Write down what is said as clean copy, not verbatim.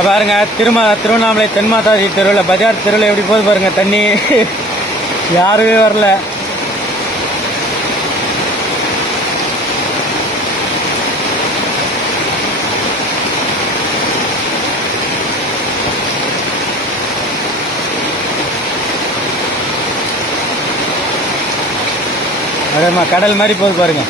இதை பாருங்க, திருவண்ணாமலை தென்மாதாஜி தெருவில் பஜார் தெருவில் எப்படி போகுது பாருங்க தண்ணி. யாருமே வரல. அதேமா கடல் மாதிரி போகுது பாருங்க.